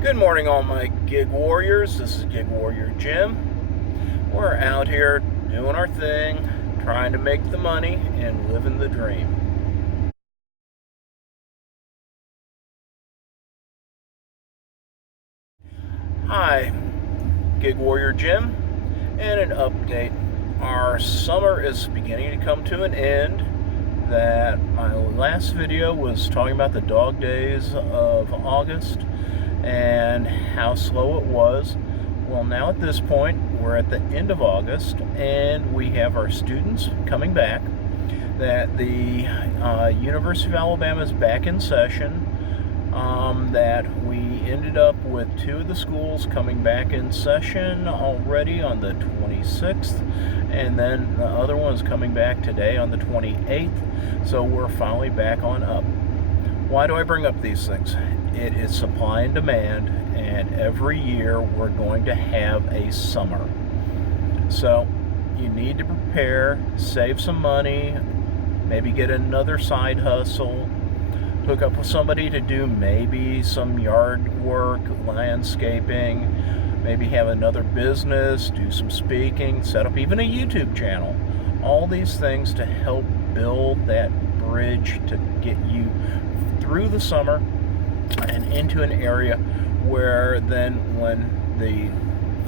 Good morning, all my gig warriors. This is Gig Warrior Jim. We're out here doing our thing, trying to make the money and living the dream. Hi, Gig Warrior Jim, and an update. Our summer is beginning to come to an end. That my last video was talking about the dog days of August and how slow it was. Well, now at this point, we're at the end of August, and we have our students coming back. That the University of Alabama is back in session. That we ended up with two of the schools coming back in session already on the 26th, and then the other one is coming back today on the 28th. So we're finally back on up. Why do I bring up these things? It is supply and demand, and every year we're going to have a summer. So you need to prepare, save some money, maybe get another side hustle, hook up with somebody to do maybe some yard work, landscaping, maybe have another business, do some speaking, set up even a YouTube channel. All these things to help build that bridge to get you through the summer and into an area where then when the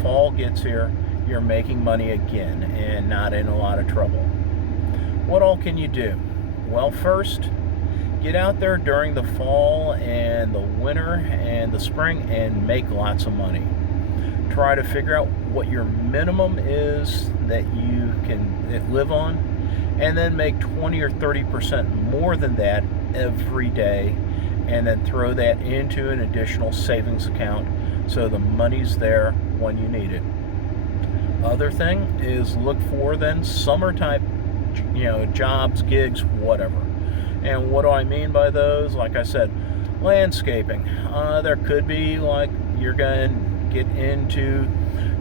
fall gets here, you're making money again and not in a lot of trouble. What all can you do? Well, first, get out there during the fall and the winter and the spring and make lots of money. Try to figure out what your minimum is that you can live on, and then make 20 or 30% more than that every day, and then throw that into an additional savings account so the money's there when you need it. Other thing is look for then summer type jobs, gigs, whatever. And what do I mean by those? Like I said, landscaping. There could be like you're going to get into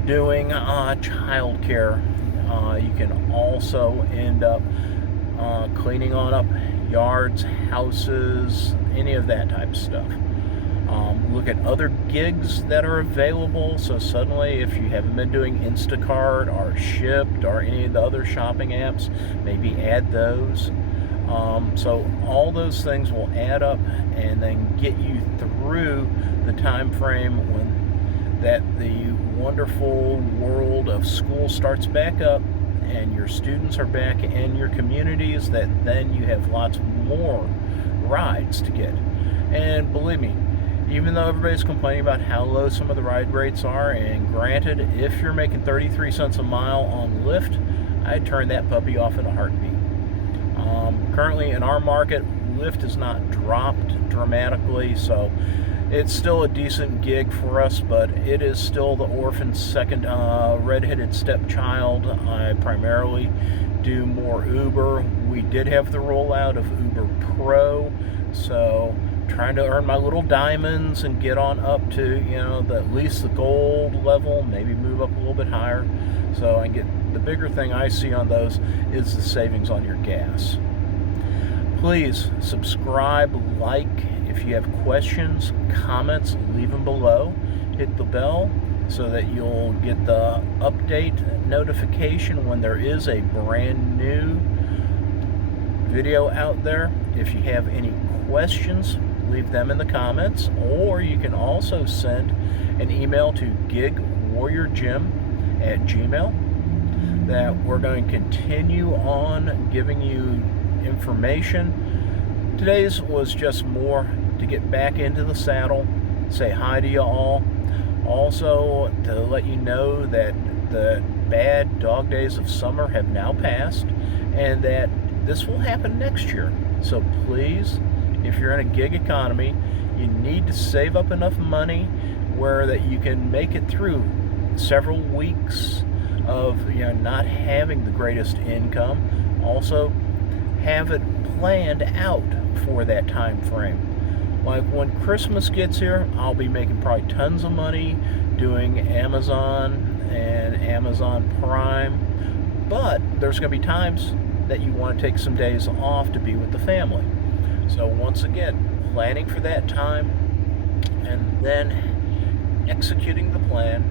doing childcare. You can also end up cleaning on up yards, houses, any of that type of stuff. Look at other gigs that are available. So suddenly, if you haven't been doing Instacart or Shipt or any of the other shopping apps, maybe add those. So all those things will add up and then get you through the time frame when that the wonderful world of school starts back up and your students are back in your communities, that then you have lots more rides to get. And believe me, even though everybody's complaining about how low some of the ride rates are, and granted, if you're making 33 cents a mile on Lyft, I'd turn that puppy off in a heartbeat. Currently in our market, Lyft has not dropped dramatically, so it's still a decent gig for us, but it is still the orphan second red-headed stepchild. I primarily do more Uber. We did have the rollout of Uber Pro, so trying to earn my little diamonds and get on up to at least the gold level, maybe move up a little bit higher, so I can get the bigger thing I see on those is the savings on your gas. Please subscribe, like. If you have questions, comments, leave them below. Hit the bell so that you'll get the update notification when there is a brand new video out there. If you have any questions, leave them in the comments, or you can also send an email to gigwarriorjim@gmail.com. That we're going to continue on giving you information. Today's was just more to get back into the saddle, say hi to you all. Also, to let you know that the bad dog days of summer have now passed, and that this will happen next year. So please, if you're in a gig economy, you need to save up enough money where that you can make it through several weeks of not having the greatest income. Also, have it planned out for that time frame. Like when Christmas gets here, I'll be making probably tons of money doing Amazon and Amazon Prime, but there's going to be times that you want to take some days off to be with the family. So once again, planning for that time, and then executing the plan.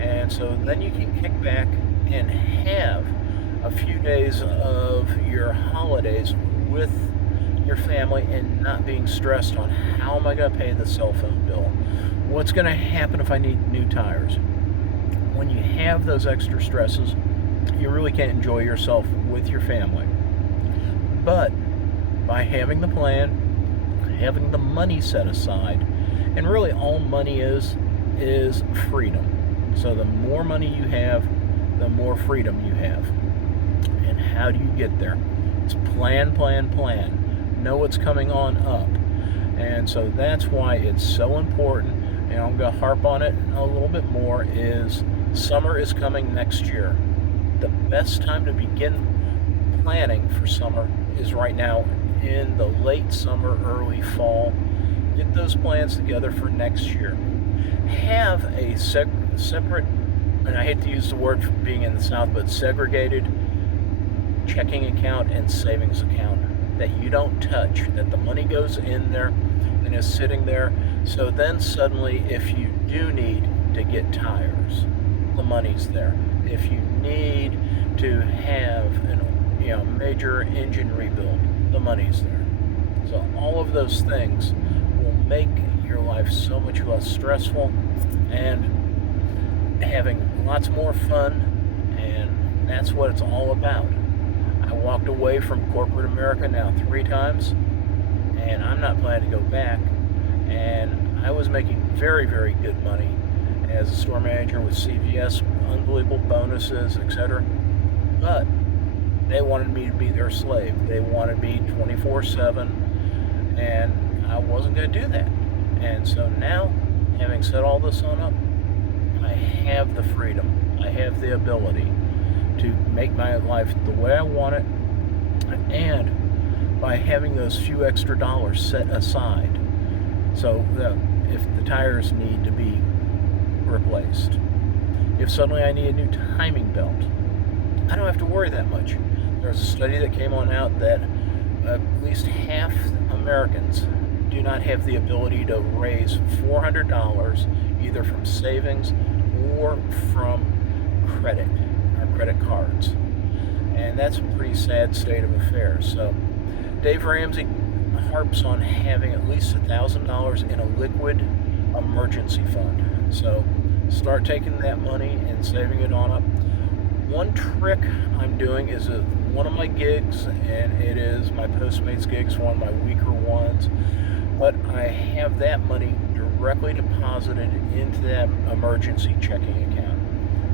And so then you can kick back and have a few days of your holidays with your family and not being stressed on how am I going to pay the cell phone bill? What's going to happen if I need new tires? When you have those extra stresses, you really can't enjoy yourself with your family. But by having the plan, having the money set aside, and really all money is freedom. So the more money you have, the more freedom you have. And how do you get there? It's plan, plan, plan. Know what's coming on up. And so that's why it's so important, and I'm going to harp on it a little bit more, is summer is coming next year. The best time to begin planning for summer is right now, in the late summer, early fall. Get those plans together for next year. Have a separate, and I hate to use the word for being in the South, but segregated checking account and savings account that you don't touch, that the money goes in there and is sitting there. So then suddenly, if you do need to get tires, the money's there. If you need to have a major engine rebuild, the money's there. So all of those things will make your life so much less stressful and having lots more fun, and that's what it's all about. I walked away from corporate America now 3 times, and I'm not planning to go back. And I was making very, very good money as a store manager with CVS, unbelievable bonuses, etc. But they wanted me to be their slave. They wanted me 24/7, and I wasn't going to do that. And so now, having set all this on up, I have the freedom. I have the ability to make my life the way I want it, and by having those few extra dollars set aside, so that if the tires need to be replaced, if suddenly I need a new timing belt, I don't have to worry that much. There's a study that came on out that at least half Americans do not have the ability to raise $400 either from savings or from credit cards. And that's a pretty sad state of affairs. So Dave Ramsey harps on having at least $1,000 in a liquid emergency fund. So start taking that money and saving it on up. One trick I'm doing is one of my gigs, and it is my Postmates gigs, one of my weaker ones, but I have that money directly deposited into that emergency checking account.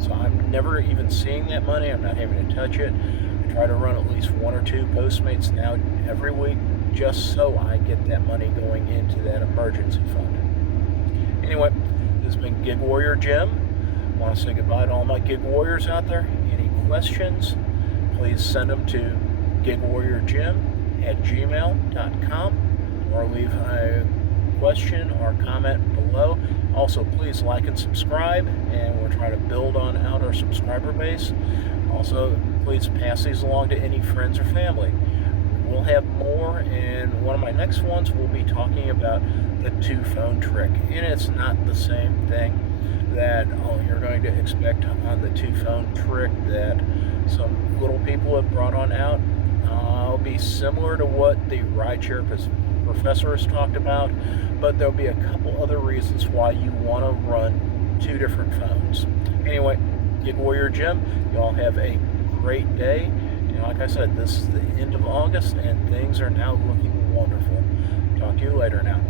So I'm never even seeing that money. I'm not having to touch it. I try to run at least 1 or 2 Postmates now every week, just so I get that money going into that emergency fund. Anyway, this has been Gig Warrior Jim. I want to say goodbye to all my gig warriors out there. Any questions, please send them to gigwarriorjim@gmail.com, or leave a question or comment below. Also, please like and subscribe, and we're trying to build out our subscriber base. Also, please pass these along to any friends or family. We'll have more, and one of my next ones will be talking about the 2-phone trick. And it's not the same thing that you're going to expect on the 2-phone trick that some little people have brought on out. It'll be similar to what the rideshare professor has talked about, but there'll be a couple other reasons why you want to run 2 different phones. Anyway, Gig Warrior Jim, y'all have a great day. And like I said, this is the end of August, and things are now looking wonderful. Talk to you later now.